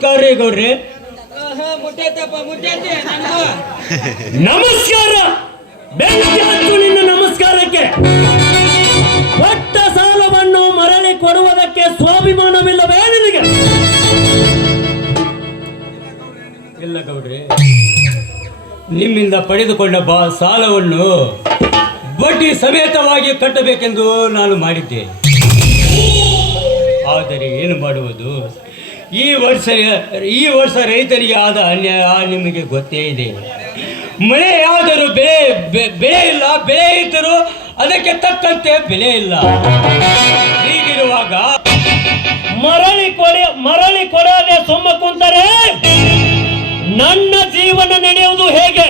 ನಮಸ್ಕಾರ ರೀ ಗೌಡ್ರಿ. ನಮಸ್ಕಾರ. ಬೆಂಕಿ ನಿನ್ನ ನಮಸ್ಕಾರಕ್ಕೆ. ಕೊಟ್ಟ ಸಾಲವನ್ನು ಮರಳಿ ಕೊಡುವುದಕ್ಕೆ ಸ್ವಾಭಿಮಾನವಿಲ್ಲವೇ ನಿನಗೆ? ಇಲ್ಲ ಗೌಡ್ರಿ. ನಿಮ್ಮಿಂದ ಪಡೆದುಕೊಂಡ ಬಾ ಸಾಲವನ್ನು ಬಡ್ಡಿ ಸಮೇತವಾಗಿ ಕಟ್ಟಬೇಕೆಂದು ನಾನು ಮಾಡಿದ್ದೆ. ಆದರೆ ಏನು ಮಾಡುವುದು? ಈ ವರ್ಷ ಈ ವರ್ಷ ರೈತರಿಗೆ ಆದ ಅನ್ಯಾಯ ನಿಮಗೆ ಗೊತ್ತೇ ಇದೆ. ಮಳೆ ಯಾದರೂ ಬೆಳೆ ಬೆಳೆ ಇಲ್ಲ, ಬೆಳೆ ಇದ್ದರೂ ಅದಕ್ಕೆ ತಕ್ಕಂತೆ ಬೆಲೆ ಇಲ್ಲ. ಹೀಗಿರುವಾಗ ಮರಳಿ ಕೊಡೆ, ಮರಳಿ ಕೊಡದೆ ಸುಮ್ಮ ಕುಂತರೆ ನನ್ನ ಜೀವನ ನಡೆಯುವುದು ಹೇಗೆ?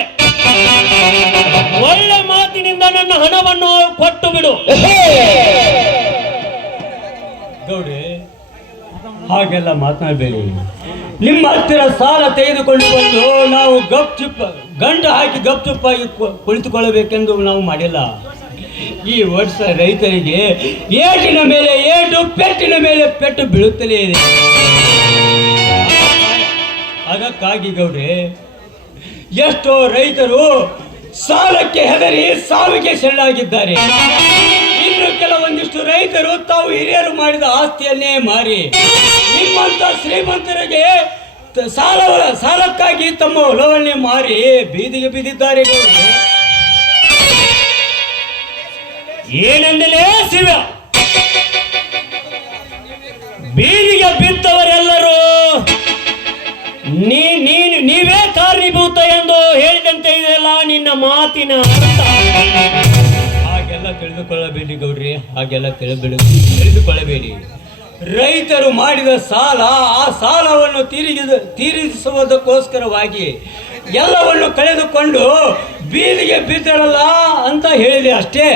ಒಳ್ಳೆ ಮಾತಿನಿಂದ ನನ್ನ ಹಣವನ್ನು ಕೊಟ್ಟು ಬಿಡು. ಹಾಗೆಲ್ಲ ಮಾತನಾಡಬೇಡಿ. ನಿಮ್ಮ ಹತ್ತಿರ ಸಾಲ ತೆಗೆದುಕೊಂಡು ಬಂದು ನಾವು ಗಪ್ ಚುಪ್ ಹಾಕಿ ಗಪ್ ಚುಪ್ಪಾಗಿ ಕುಳಿತುಕೊಳ್ಳಬೇಕೆಂದು ನಾವು ಮಾಡಿಲ್ಲ. ಈ ವರ್ಷ ರೈತರಿಗೆ ಏಟಿನ ಮೇಲೆ ಏಟು, ಪೆಟ್ಟಿನ ಮೇಲೆ ಪೆಟ್ಟು ಬೀಳುತ್ತಲೇ ಇದೆ. ಅದಕ್ಕಾಗಿ ಗೌಡ್ರೆ, ಎಷ್ಟೋ ರೈತರು ಸಾಲಕ್ಕೆ ಹೆದರಿ ಸಾವಿಗೆ ಶರಣಾಗಿದ್ದಾರೆ. ಇನ್ನು ಕೆಲವೊಂದಿಷ್ಟು ರೈತರು ತಾವು ಹಿರಿಯರು ಮಾಡಿದ ಆಸ್ತಿಯನ್ನೇ ಮಾರಿ ನಿಮ್ಮಂತ ಶ್ರೀಮಂತರಿಗೆ ಸಾಲ, ಸಾಲಕ್ಕಾಗಿ ತಮ್ಮ ಹೊಲವನ್ನೇ ಮಾರಿ ಬೀದಿಗೆ ಬಿದ್ದಿದ್ದಾರೆ. ಏನೆಂದಲೇ ಶಿವ ಬೀದಿಗೆ ಬಿದ್ದವರೆಲ್ಲರೂ ನೀ ನೀನು ನೀವೇ ಕಾರಣೀಭೂತ ಎಂದು ಹೇಳಿದಂತೆ ಇದೆಲ್ಲ ನಿನ್ನ ಮಾತಿನ ಅರ್ಥ ತಿಳಿದುಕೊಳ್ಳಬೇಡಿ ಗೌಡ್ರಿ, ಹಾಗೆಲ್ಲ ತಿಳಿಬೇಡಿ ತಿಳಿದುಕೊಳ್ಳಬೇಡಿ. ರೈತರು ಮಾಡಿದ ಸಾಲ, ಆ ಸಾಲವನ್ನು ತೀರಿಸಿದ ತೀರಿಸುವುದಕ್ಕೋಸ್ಕರವಾಗಿ ಎಲ್ಲವನ್ನು ಕಳೆದುಕೊಂಡು ಬೀದಿಗೆ ಬಿದ್ದರಲ್ಲ ಅಂತ ಹೇಳಿದೆ ಅಷ್ಟೇ.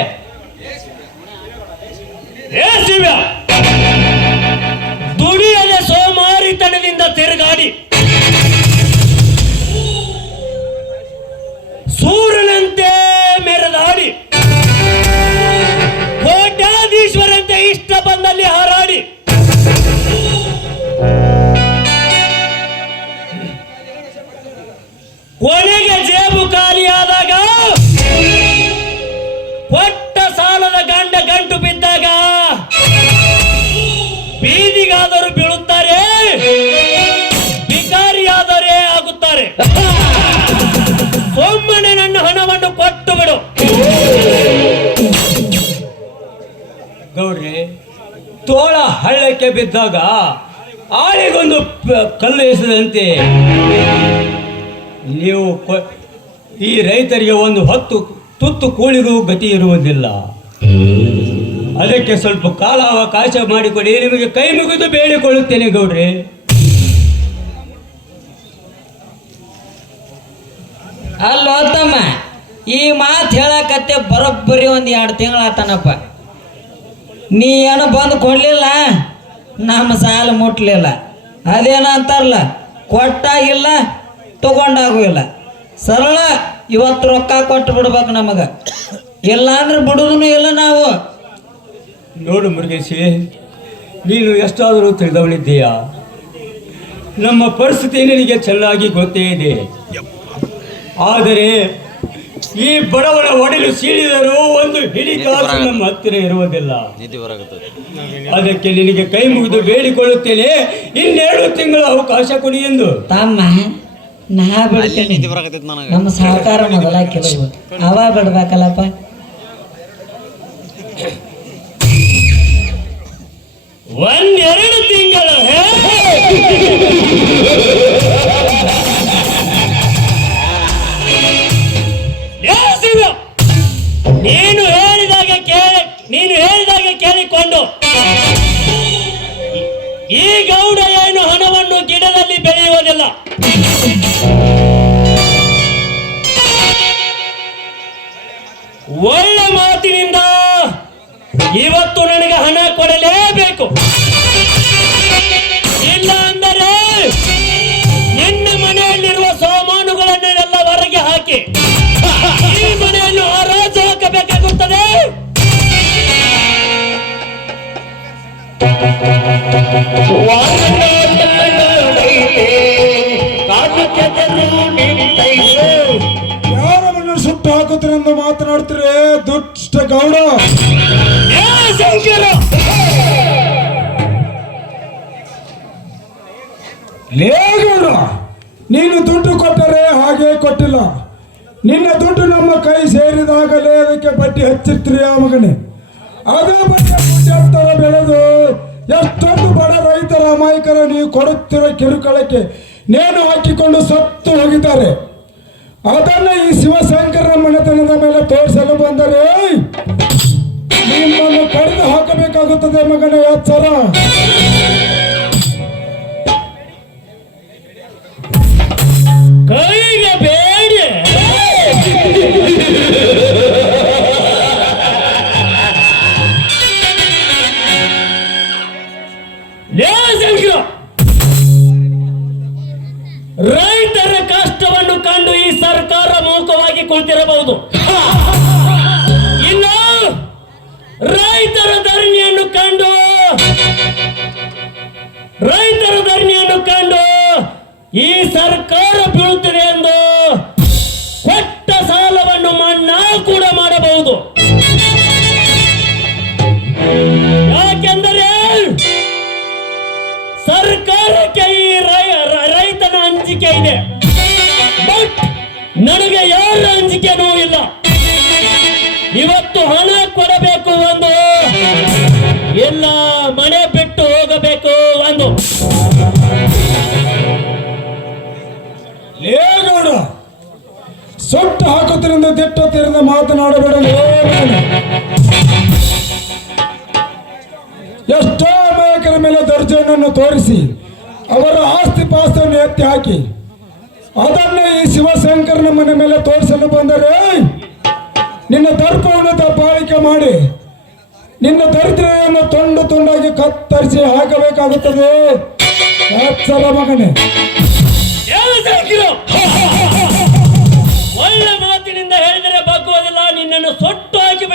ಹಳ್ಳಕ್ಕೆ ಬಿದ್ದಾಗ ಆಳಿಗೊಂದು ಕಲ್ಲು ಎಸೆದಂತೆ ನೀವು ಈ ರೈತರಿಗೆ ಒಂದು ಹೊತ್ತು ತುತ್ತು ಕೂಳಿಗೂ ಗತಿ ಇರುವುದಿಲ್ಲ. ಅದಕ್ಕೆ ಸ್ವಲ್ಪ ಕಾಲ ಅವಕಾಶ ಮಾಡಿಕೊಡಿ, ನಿಮಗೆ ಕೈ ಮುಗಿದು ಬೇಡಿಕೊಳ್ಳುತ್ತೇನೆ ಗೌಡ್ರಿ. ಅಲ್ಲೋ ತಮ್ಮ, ಈ ಮಾತು ಹೇಳಕತ್ತೆ ಬರೋಬ್ಬರಿ ಒಂದು ಎರಡು ತಿಂಗಳಾತನಪ್ಪ ನೀ ಏನೋ ಬಂದು ಕೊಡ್ಲಿಲ್ಲ? ನಮ್ಮ ಸಾಲ ಮುಟ್ಲಿಲ್ಲ. ಅದೇನ ಅಂತಾರಲ್ಲ ಕೊಟ್ಟಾಗಿಲ್ಲ ತಗೊಂಡಾಗೂ ಇಲ್ಲ ಸರಳ ಇವತ್ತು ರೊಕ್ಕ ಕೊಟ್ಟು ಬಿಡ್ಬೇಕು ನಮಗೆ. ಇಲ್ಲ ಅಂದ್ರೆ ಬಿಡುದೂ ಇಲ್ಲ ನಾವು. ನೋಡು ಮುರುಗೇಶಿ ನೀನು ಎಷ್ಟಾದರೂ ತಿಳಿದವನಿದ್ದೀಯಾ ನಮ್ಮ ಪರಿಸ್ಥಿತಿ ನಿನಗೆ ಚೆನ್ನಾಗಿ ಗೊತ್ತೇ ಇದೆ. ಆದರೆ ಈ ಬಡವರ ಒಡಲು ಸೀಳಿದರು ಒಂದು ಹಿಡಿ ಕಾಸು ನಮ್ಮ ಹತ್ತಿರ ಇರುವುದಿಲ್ಲ. ಅದಕ್ಕೆ ನಿನಗೆ ಕೈ ಮುಗಿದು ಬೇಡಿಕೊಳ್ಳುತ್ತೇನೆ. ಇನ್ನೆರಡು ತಿಂಗಳ ಅವಕಾಶ ಕೊಡಿ ಎಂದು. ತಮ್ಮ ನಾ ಬಿಡ್ತೀನಿ. ನಮ್ಮ ಸಹಕಾರ ಮೊದಲ ಕೇಳಬೇಕು ಅವ ಬಿಡ್ಬೇಕಲ್ಲಪ್ಪ. ಒಂದೆರಡು ತಿಂಗಳು. ಒಳ್ಳ ಮಾತಿನಿಂದ ಇವತ್ತು ನನಗೆ ಹಣ ಕೊಡಲೇಬೇಕು. ಇಲ್ಲ ಅಂದರೆ ನಿನ್ನ ಮನೆಯಲ್ಲಿರುವ ಸಾಮಾನುಗಳನ್ನೆಲ್ಲ ಹೊರಗೆ ಹಾಕಿ ಈ ಮನೆಯನ್ನು ಹರಾಜು ಹಾಕಬೇಕಾಗುತ್ತದೆ. ಕಾಟಕ್ಕೆ ಸುಟ್ಟು ಹಾಕುತ್ತೀರೆಂದು ಮಾತನಾಡ್ತೀರಿ, ದುಷ್ಟ ಗೌಡ. ಗೌಡ, ನೀನು ದುಡ್ಡು ಕೊಟ್ಟರೆ ಹಾಗೆ ಕೊಟ್ಟಿಲ್ಲ. ನಿನ್ನ ದುಡ್ಡು ನಮ್ಮ ಕೈ ಸೇರಿದಾಗಲೇ ಅದಕ್ಕೆ ಬಡ್ಡಿ ಹಚ್ಚಿರ್ತೀರಿ ಆ ಮಗನೇ. ಅದೇ ಬಡ್ಡಿ ಬೆಳೆದು ಎಷ್ಟೊಂದು ಬಡ ರೈತರ ಅಮಾಯಕರ ನೀವು ಕೊಡುತ್ತಿರೋ ಕಿರುಕಳಕ್ಕೆ ನೇಣು ಹಾಕಿಕೊಂಡು ಸತ್ತು ಹೋಗಿದ್ದಾರೆ. ಅದನ್ನ ಈ ಶಿವಶಂಕರ ಮನೆತನದ ಮೇಲೆ ತೋರಿಸಲು ಬಂದರೆ ನಿಮ್ಮನ್ನು ಕಡಿದು ಹಾಕಬೇಕಾಗುತ್ತದೆ ಮಗನ ಎಚ್ಚರ ಕಂಡು ಈ ಸರ್ಕಾರ ಮೂಕವಾಗಿ ಕುಳಿತಿರಬಹುದು. ಇನ್ನು ರೈತರ ಧರಣಿಯನ್ನು ಕಂಡು, ರೈತರ ಧರಣಿಯನ್ನು ಕಂಡು ಈ ಸರ್ಕಾರ ಬೀಳುತ್ತಿದೆ ಎಂದು ಕೊಟ್ಟ ಸಾಲವನ್ನು ಮನ್ನಾ ಕೂಡ ಮಾಡಬಹುದು. ಯಾಕೆಂದರೆ ಸರ್ಕಾರಕ್ಕೆ ಈ ರೈತನ ಅಂಜಿಕೆ ಇದೆ. ನನಗೆ ಯಾರ ಅಂಜಿಕೆನೂ ಇಲ್ಲ. ಇವತ್ತು ಹಣ ಕೊಡಬೇಕು ಒಂದು. ಎಲ್ಲ ಮನೆ ಬಿಟ್ಟು ಹೋಗಬೇಕು ಒಂದು. ಲೇ ಗೌಡ, ಸೊಟ್ಟು ಹಾಕುತ್ತಿರಿಂದ ದಿಟ್ಟ ತೀರದ ಮಾತನಾಡಬೇಡ. ಎಷ್ಟೋ ನಾಯಕರ ಮೇಲೆ ದರ್ಜೆಯನ್ನು ತೋರಿಸಿ, ಅವರ ಆಸ್ತಿ ಪಾಸ್ತಿಯನ್ನು ಎತ್ತಿ ಹಾಕಿ ಅದನ್ನೇ ಈ ಶಿವಶಂಕರನ ಮನೆ ಮೇಲೆ ತೋರಿಸಲು ಬಂದರೆ, ನಿನ್ನ ದರ್ಪವನ್ನು ದಬ್ಬಾಳಿಕೆ ಮಾಡಿ, ನಿನ್ನ ದರಿದ್ರೆಯನ್ನು ತುಂಡು ತುಂಡಾಗಿ ಕತ್ತರಿಸಿ ಹಾಕಬೇಕಾಗುತ್ತದೆ. ಸಲ ಮಗನೇ? ಒಳ್ಳೆ ಮಾತಿನಿಂದ ಹೇಳಿದರೆ ಬಗ್ಗುವುದಿಲ್ಲ, ನಿನ್ನನ್ನು ಸೊಟ್ಟು ಹಾಕಿ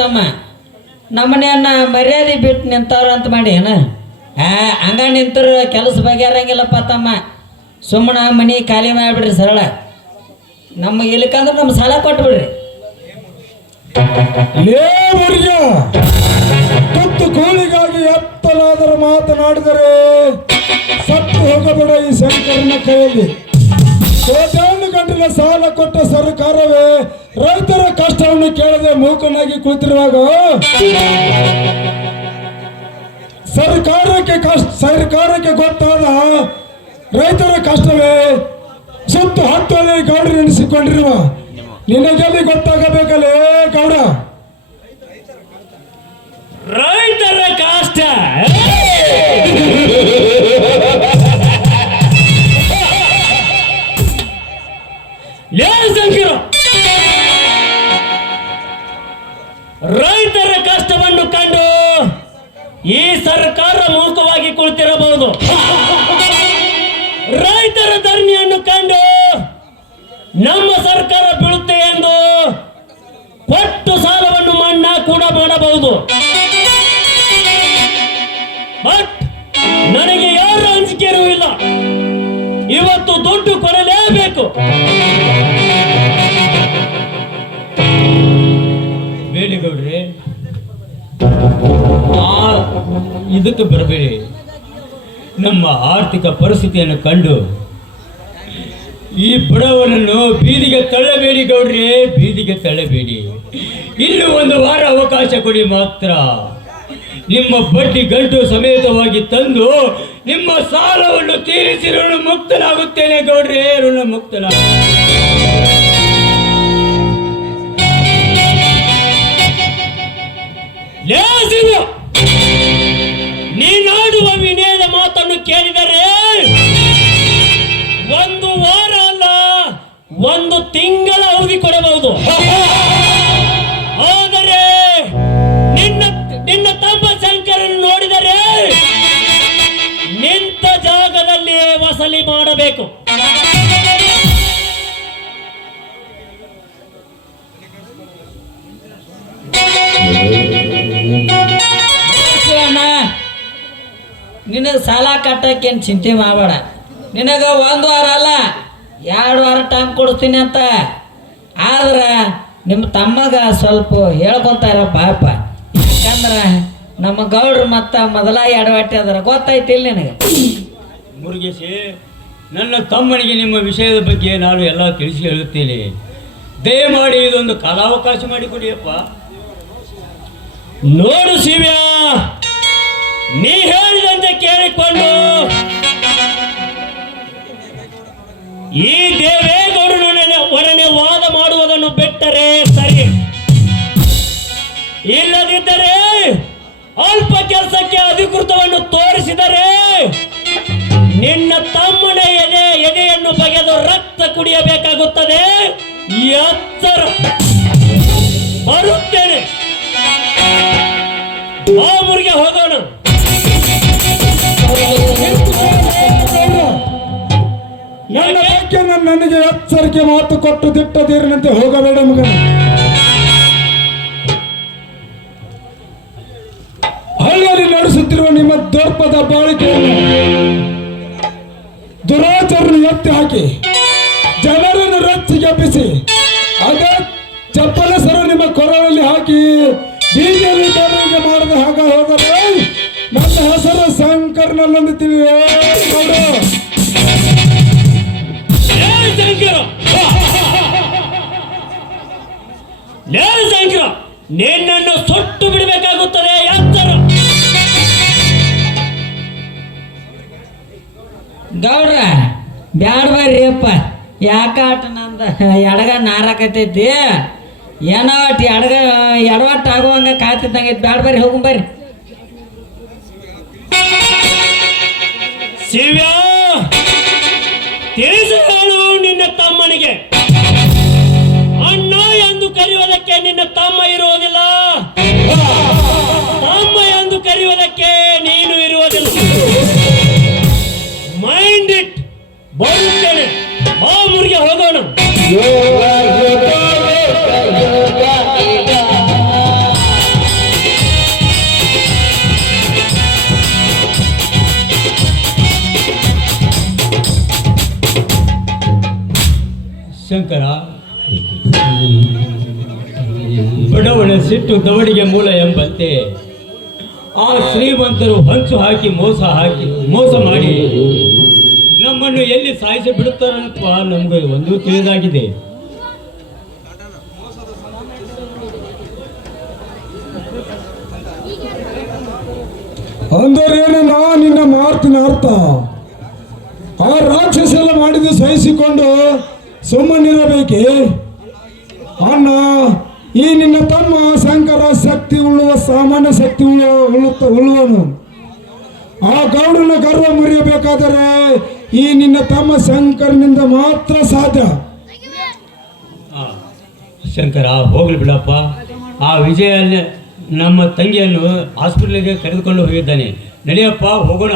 ತಮ್ಮ ನಮ್ಮನೆಯನ್ನ ಮರ್ಯಾದೆ ಬಿಟ್ಟು ನಿಂತವ್ರು ಅಂತ ಮಾಡಿ ಏನ? ಹಂಗ ನಿಂತರು ಕೆಲಸ ಬಗೆಹರಂಗಿಲ್ಲಪ್ಪ ತಮ್ಮ. ಸುಮ್ಮನೆ ಮನಿ ಖಾಲಿ ಮಾಡಿಬಿಡ್ರಿ ಸರಳ. ನಮ್ಮ ಇಲ್ಲಕಂದ್ರೆ ನಮ್ಮ ಸಾಲ ಕೊಟ್ಬಿಡ್ರಿ. ತುತ್ತು ಕೂಳಿಗಾಗಿ ಎತ್ತಲಾದರೂ ಮಾತನಾಡಿದರೆ ಸತ್ತು ಹೋಗಬೇಡ ಈ ಶಂಕರನ ಕೈಯಲ್ಲಿ. ಕೋಟ್ಯಾನು ಗಂಟಲ ಸಾಲ ಕೊಟ್ಟ ಸರ್ಕಾರವೇ ರೈತರ ಕಷ್ಟವನ್ನು ಕೇಳದೆ ಮೂಕನಾಗಿ ಕುಳಿತಿರುವಾಗ ಸರ್ಕಾರಕ್ಕೆ ಕಷ್ಟ, ಸರ್ಕಾರಕ್ಕೆ ಗೊತ್ತಾದ ರೈತರ ಕಷ್ಟವೇ ಸುತ್ತು ಹತ್ತಲ್ಲಿ ಗೌಡ್ರು ನೆನೆಸಿಕೊಂಡಿರುವ ನಿನಗೆಲ್ಲಿ ಗೊತ್ತಾಗಬೇಕಲ್ಲೇ ಗೌಡ? ರೈತರ ಕಷ್ಟ. ಸಂಕಿರು ಧರಣಿಯನ್ನು ಕಂಡು ನಮ್ಮ ಸರ್ಕಾರ ಬೀಳುತ್ತೆ ಎಂದು ಕೊಟ್ಟು ಸಾಲವನ್ನು ಮನ್ನಾ ಕೂಡ ಮಾಡಬಹುದು. ನನಗೆ ಯಾರು ಅಂಜಿಕೆ ಇಲ್ಲ. ಇವತ್ತು ದುಡ್ಡು ಕೊಡಲೇಬೇಕು. ಬೇಡಿಗೌಡ್ರಿ ಇದಕ್ಕೆ ಬರಬೇಡಿ. ನಮ್ಮ ಆರ್ಥಿಕ ಪರಿಸ್ಥಿತಿಯನ್ನು ಕಂಡು ಈ ಬಡವರನ್ನು ಬೀದಿಗೆ ತಳ್ಳಬೇಡಿ ಗೌಡ್ರಿ, ಬೀದಿಗೆ ತಳ್ಳಬೇಡಿ. ಇನ್ನು ಒಂದು ವಾರ ಅವಕಾಶ ಕೊಡಿ ಮಾತ್ರ. ನಿಮ್ಮ ಬಡ್ಡಿ ಗಂಟು ಸಮೇತವಾಗಿ ತಂದು ನಿಮ್ಮ ಸಾಲವನ್ನು ತೀರಿಸಿ ಋಣ ಮುಕ್ತನಾಗುತ್ತೇನೆ ಗೌಡ್ರಿ, ಋಣ ಮುಕ್ತನ ನೀನಾಡುವ ವಸಲಿ ಮಾಡಬೇಕು. ನಿನಗೆ ಸಾಲ ಕಟ್ಟಕ್ಕೇನು ಚಿಂತೆ ಮಾಡಬೇಡ. ನಿನಗೆ ಒಂದು ವಾರ ಅಲ್ಲ, ಎರಡು ವಾರ ಟೈಮ್ ಕೊಡ್ತೀನಿ ಅಂತ. ಆದ್ರೆ ನಿಮ್ಮ ತಮ್ಮಗ ಸ್ವಲ್ಪ ಹೇಳ್ಕೊಂತಾರ ಪಾಪ. ಯಾಕಂದ್ರೆ ನಮ್ಮ ಗೌಡ್ರು ಮತ್ತು ಮೊದಲ ಎಡವಟ್ಟಿ ಅದ್ರ ಗೊತ್ತಾಯ್ತಿಲ್ಲ ನಿನಗೆ. ಮುರುಗೇಶಿ, ನನ್ನ ತಮ್ಮನಿಗೆ ನಿಮ್ಮ ವಿಷಯದ ಬಗ್ಗೆ ನಾನು ಎಲ್ಲ ತಿಳಿಸಿ ಹೇಳುತ್ತೇನೆ. ದಯಮಾಡಿ ಇದೊಂದು ಕಾಲಾವಕಾಶ ಮಾಡಿಕೊಡಿಯಪ್ಪ ನೋಡು ಶಿವ್ಯ, ನೀ ಹೇಳಿದಂತೆ ಕೇಳಿಕೊಂಡು ಈ ದೇವೇಗೌಡರು ಒಡನೆ ವಾದ ಮಾಡುವುದನ್ನು ಬಿಟ್ಟರೆ ಸರಿ. ಇಲ್ಲದಿದ್ದರೆ ಅಲ್ಪ ಕೆಲಸಕ್ಕೆ ಅಧಿಕೃತವನ್ನು ತೋರಿಸಿದರೆ ನಿನ್ನ ತಮ್ಮನ ಎದೆ, ಎದೆಯನ್ನು ಬಗೆದು ರಕ್ತ ಕುಡಿಯಬೇಕಾಗುತ್ತದೆ. ಎತ್ತರ. ಬರುತ್ತೇನೆ. ಆ ಊರಿಗೆ ಹೋಗೋಣ. ನನ್ನ- ನನಗೆ ಎಚ್ಚರಿಕೆ ಮಾತು ಕೊಟ್ಟು ದಿಟ್ಟದಿರನಂತೆ ಹೋಗಬೇಡ ಮಗ ಹಳ್ಳಿಯಲ್ಲಿ ನಡೆಸುತ್ತಿರುವ ನಿಮ್ಮ ದೊರ್ಪದ ಬಾಳಿಕೆಯನ್ನು ದುರಾಚಾರನ್ನು ಎತ್ತಿ ಹಾಕಿ ಜನರನ್ನು ರಚ್ಚಿಗೆಬ್ಬಿಸಿ ಅದೇ ಚಪ್ಪಲ ಸರ ನಿಮ್ಮ ಕೊರಳಲ್ಲಿ ಹಾಕಿ ಬೀದಿಯಲ್ಲಿ ಬರಲಿಗೆ ಮಾಡದ ಹಾಗ ಹೋದರೆ ನನ್ನ ಹೆಸರು ಶಂಕರ್ನಲ್ಲೊಂದು ತಿಳಿಯೋ ಶಂಕರ! ಲೇ ಗೌಡ್ರ, ಬ್ಯಾಡ ಯಾಕಾಟ ನಂದ? ಎಡಗ ನಾರಾಕತೈತಿ ಏನೋ ಅಟ್ ಎಡಗ, ಎಡವಟ್ಟು ಆಗುವಂಗ ಕಾತಿದ್ದಂಗೈತಿ ಬ್ಯಾಡ ಬರ್ರಿ ಹೋಗು ಬರ್ರಿ. ಶಿವ್ಯ, ತಿಳಿಸಿ ಹೇಳು ನಿನ್ನ ತಮ್ಮನಿಗೆ. ಅಣ್ಣ ಎಂದು ಕರೆಯುವುದಕ್ಕೆ ನಿನ್ನ ತಮ್ಮ ಇರುವುದಿಲ್ಲ ಬಡವನ ಸಿಟ್ಟು ದವಡಿಗೆ ಮೂಲ ಎಂಬಂತೆ. ಆ ಶ್ರೀಮಂತರು ಹಂಚು ಹಾಕಿ, ಮೋಸ ಹಾಕಿ, ಮೋಸ ಮಾಡಿ ನಮ್ಮನ್ನು ಎಲ್ಲಿ ಸಾಯಿಸಿ ಬಿಡುತ್ತಾರಪ್ಪ ನಮ್ಗೆ ಒಂದು ತಿಳಿದಾಗಿದೆ. ಅಂದರೇನು ನಾ ನಿನ್ನ ಮಾತಿನ ಅರ್ಥ. ಆ ರಾಕ್ಷಸೆಲ್ಲ ಮಾಡಿದ ಸಹಿಸಿಕೊಂಡು ಸುಮ್ಮನಿರಬೇಕೆ? ಅಣ್ಣ, ಈ ನಿನ್ನ ತಮ್ಮ ಶಕ್ತಿ ಉಳ್ಳುವ ಸಾಮಾನ್ಯ ಶಕ್ತಿ ಉಳ್ಳುತ್ತ ಉಳ್ಳುವನು. ಆ ಗೌಡನ ಗರ್ವ ಮುರಿಯಬೇಕಾದರೆ ಈ ನಿನ್ನ ತಮ್ಮ ಶಂಕರನಿಂದ ಮಾತ್ರ ಸಾಧ್ಯ. ಶಂಕರ, ಹೋಗ್ಲಿ ಬಿಡಪ್ಪ. ಆ ವಿಜಯ ನಮ್ಮ ತಂಗಿಯನ್ನು ಹಾಸ್ಪಿಟ್ಲಿಗೆ ಕರೆದುಕೊಂಡು ಹೋಗಿದ್ದಾನೆ. ನಡೆಯಪ್ಪ, ಹೋಗೋಣ.